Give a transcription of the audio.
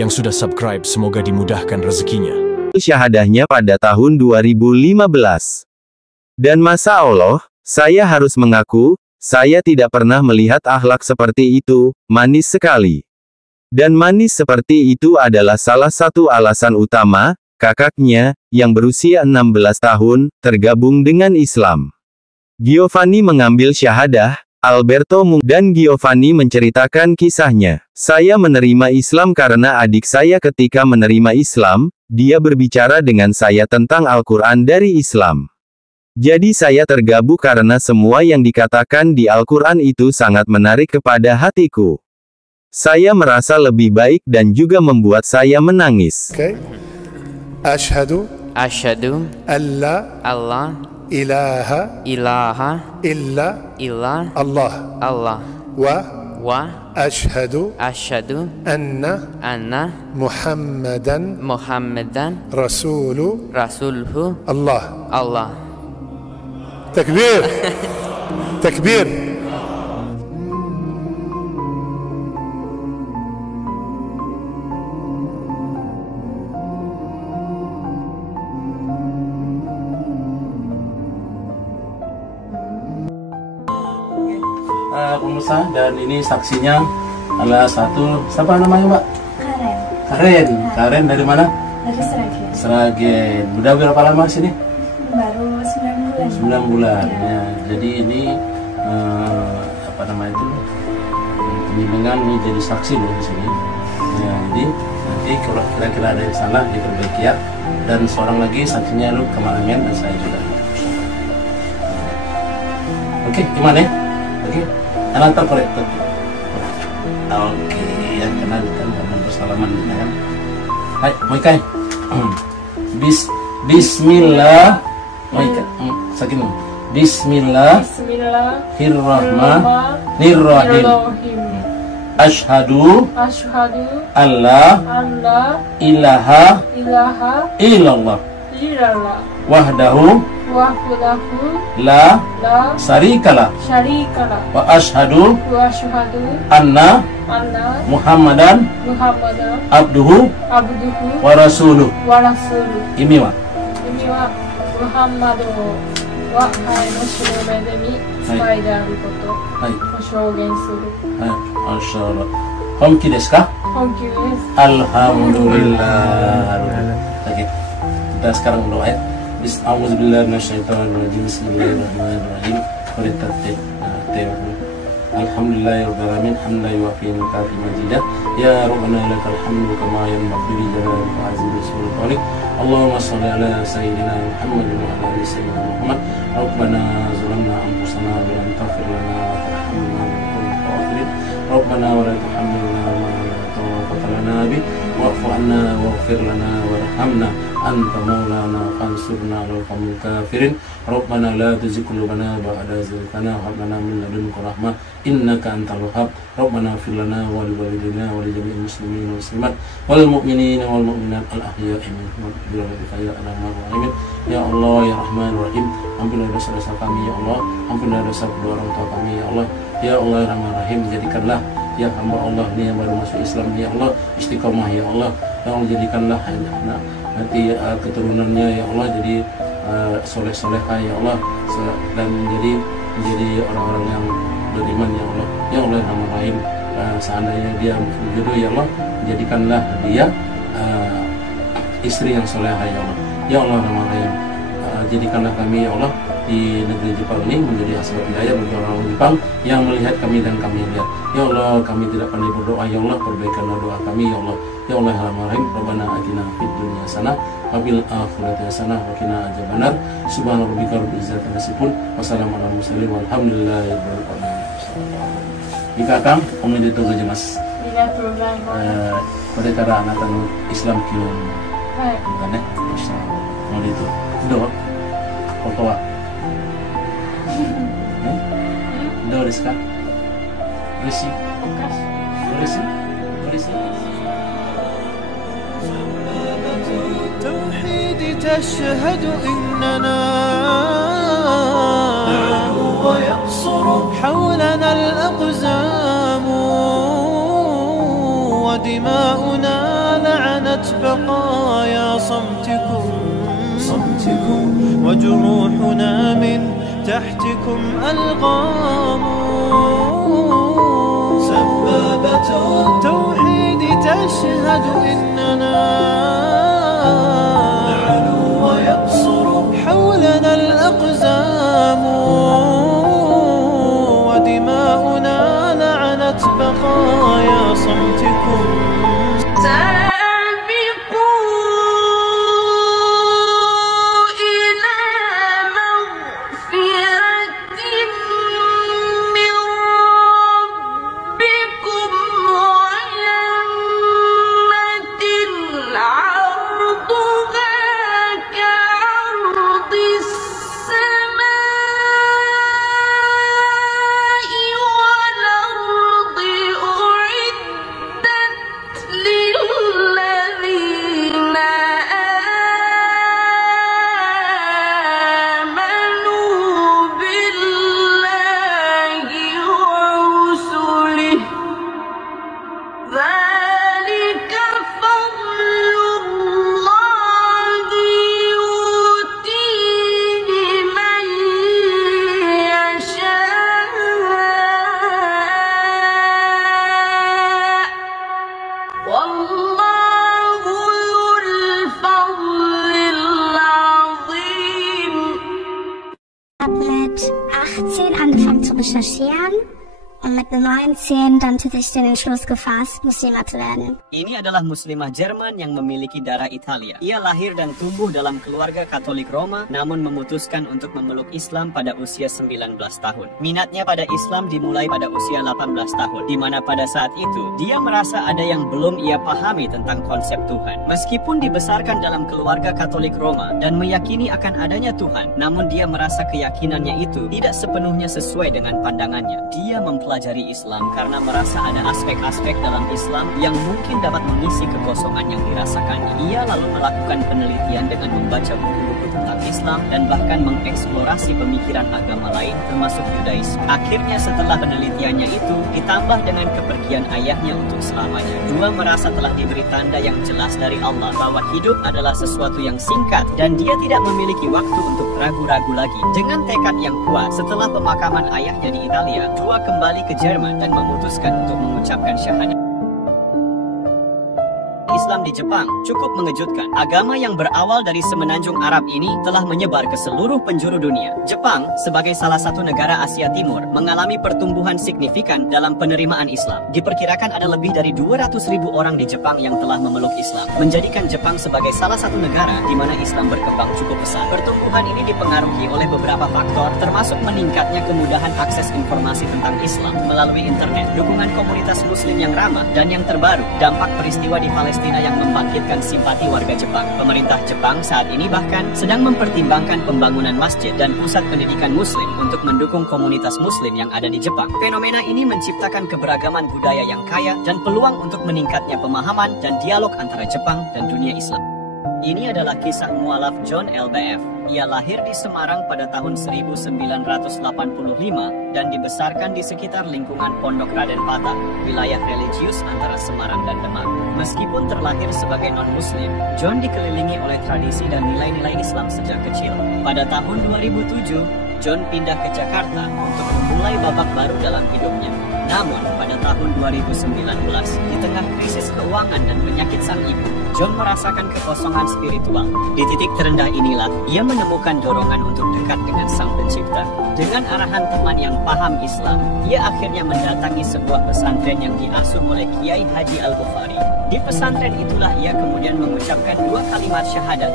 Yang sudah subscribe semoga dimudahkan rezekinya. Syahadahnya pada tahun 2015. Dan masa Allah, saya harus mengaku, saya tidak pernah melihat akhlak seperti itu, manis sekali. Dan manis seperti itu adalah salah satu alasan utama, kakaknya, yang berusia 16 tahun, tergabung dengan Islam. Giovanni mengambil syahadah, Alberto dan Giovanni menceritakan kisahnya. Saya menerima Islam karena adik saya ketika menerima Islam, dia berbicara dengan saya tentang Al-Quran dari Islam. Jadi saya tergabung karena semua yang dikatakan di Al-Quran itu sangat menarik kepada hatiku. Saya merasa lebih baik dan juga membuat saya menangis. Okay. Ashhadu alla ilaha illa Allah wa ashhadu anna Muhammadan rasuluhu Allah. Takbir. Takbir. Pemirsa, dan ini saksinya adalah satu, siapa namanya Mbak? Karen dari mana? Dari Seragen. Seragen. Udah berapa lama sini? Baru 9 bulan. 9 bulan ya. Jadi ini apa namanya itu? Bimbingan ini jadi saksi loh di sini. Ya, jadi nanti kalau kira-kira ada yang salah diperbaiki ya. Dan seorang lagi saksinya lu kemarin dan saya juga. Oke, gimana ya? Oke. Anantar korektor. Oke, yang kenal kan bersalaman kan. Hai, Moikai. Bismillah. Moikai, sakin. Bismillahirrahmanirrahim. Ashhadu alla ilaha illallah wahdahu la syarikalah wa ashhadu anna Muhammadan abduhu wa rasuluh. Ini wa Muhammadu wa musliminに伝えであることを証言する。はい、Masya Allah. Honki desu ka? Honki desu. Alhamdulillah. Oke, kita sekarang berdoa ya. Bismillahirrahmanirrahim. Alhamdulillahirrahmanirrahim. Hamdan yuwafi ni'matahu majidah. Ya Rabbana lakal hamdu kama yanbaghi li jalalika wa 'azimi sultanik. Allahumma shalli ala sayyidina Muhammad wa ala ali sayyidina Muhammad. Rabbana zalamna anfusana wa lam taghfir lana wa tarhamna lanakunanna minal khasirin. Rabbana wa la tuhammilna ma la taqata lana bih wa'fu 'anna waghfir lana warhamna anta maulana fansurna 'alal qawmil kafirin. Rabbana la tuzigh qulubana ba'da idh hadaytana wa hab lana min ladunka rahmah innaka antal wahhab. Rabbana ighfir lana wa li walidayna wa li jami'il muslimin wal muslimat wal mu'minina wal mu'minat al ahya'i minhum bi rahmatika ya arhamar rahimin. Ya Allah ya Rahman Rahim, ampunilah dosa-dosa kami ya Allah, ampunilah dosa kedua orang tua kami ya Allah. Ya Allah ya Rahman Rahim, jadikanlah ya hamba Allah ini yang baru masuk Islam ya Allah istiqomah ya Allah. Ya Allah, jadikanlah nanti keturunannya ya Allah jadi soleh-solehah ya Allah, dan menjadi orang-orang yang beriman ya Allah. Ya Allah ya Rahman Rahim, seandainya dia berjodoh ya Allah, jadikanlah dia istri yang solehah ya Allah. Ya Allah Rahman Rahim, jadikanlah kami ya Allah di negeri Jepang ini menjadi asbab hidayah bagi orang Jepang yang melihat kami dan kami lihat. Ya Allah, kami tidak pandai berdoa ya Allah, perbaikanlah doa kami ya Allah. Ya Allah ya Rahman Rahim, Rabbana atina fid dunya hasanah wa fil akhirati hasanah wa qina adzabannar. Subhana rabbika rabbil izzati amma yasifun wa salamun alal mursalin walhamdulillahi rabbil alamin. Jika Kang, kami ditunggu jemas. Pada cara anak Islam kion. Hai. Bukan ya? Mau itu. Do. Foto wa. Do desu ka? Urisi. Urisi. Urisi. التوحيد تشهد إننا ويقصر حولنا الأقزام ودماؤنا صمتكم وجروحنا من تحتكم ألغام سبابة التوحيد تشهد إننا نعلو ويقصر حولنا الأقزام ودماؤنا لعنت بقايا صمتكم Mit 18 angefangen zu recherchieren und mit 19 dann tatsächlich den Entschluss gefasst, Muslimah zu werden. Ini adalah muslimah Jerman yang memiliki darah Italia. Ia lahir dan tumbuh dalam keluarga Katolik Roma, namun memutuskan untuk memeluk Islam pada usia 19 tahun. Minatnya pada Islam dimulai pada usia 18 tahun, di mana pada saat itu, dia merasa ada yang belum ia pahami tentang konsep Tuhan. Meskipun dibesarkan dalam keluarga Katolik Roma dan meyakini akan adanya Tuhan, namun dia merasa keyakinannya itu tidak sepenuhnya sesuai dengan pandangannya. Dia mempelajari Islam karena merasa ada aspek-aspek dalam Islam yang mungkin dapat mengisi kekosongan yang dirasakannya. Ia lalu melakukan penelitian dengan membaca buku-buku tentang Islam dan bahkan mengeksplorasi pemikiran agama lain termasuk Yudaisme. Akhirnya setelah penelitiannya itu ditambah dengan kepergian ayahnya untuk selamanya, dua merasa telah diberi tanda yang jelas dari Allah bahwa hidup adalah sesuatu yang singkat dan dia tidak memiliki waktu untuk ragu-ragu lagi. Dengan tekad yang kuat setelah pemakaman ayahnya di Italia, dua kembali ke Jerman dan memutuskan untuk mengucapkan syahadat. Islam di Jepang cukup mengejutkan. Agama yang berawal dari semenanjung Arab ini telah menyebar ke seluruh penjuru dunia. Jepang, sebagai salah satu negara Asia Timur, mengalami pertumbuhan signifikan dalam penerimaan Islam. Diperkirakan ada lebih dari 200.000 orang di Jepang yang telah memeluk Islam, menjadikan Jepang sebagai salah satu negara di mana Islam berkembang cukup pesat. Pertumbuhan ini dipengaruhi oleh beberapa faktor, termasuk meningkatnya kemudahan akses informasi tentang Islam melalui internet, dukungan komunitas Muslim yang ramah, dan yang terbaru, dampak peristiwa di Palestina yang membangkitkan simpati warga Jepang. Pemerintah Jepang saat ini bahkan sedang mempertimbangkan pembangunan masjid dan pusat pendidikan Muslim untuk mendukung komunitas Muslim yang ada di Jepang. Fenomena ini menciptakan keberagaman budaya yang kaya dan peluang untuk meningkatnya pemahaman dan dialog antara Jepang dan dunia Islam. Ini adalah kisah mualaf John LBF. Ia lahir di Semarang pada tahun 1985 dan dibesarkan di sekitar lingkungan Pondok Raden Patah, wilayah religius antara Semarang dan Demak. Meskipun terlahir sebagai non-muslim, John dikelilingi oleh tradisi dan nilai-nilai Islam sejak kecil. Pada tahun 2007, John pindah ke Jakarta untuk memulai babak baru dalam hidupnya. Namun, pada tahun 2019, di tengah krisis keuangan dan penyakit sang ibu, John merasakan kekosongan spiritual. Di titik terendah inilah, ia menemukan dorongan untuk dekat dengan Sang Pencipta. Dengan arahan teman yang paham Islam, ia akhirnya mendatangi sebuah pesantren yang diasuh oleh Kiai Haji Al-Bukhari. Di pesantren itulah ia kemudian mengucapkan 2 kalimat syahadat,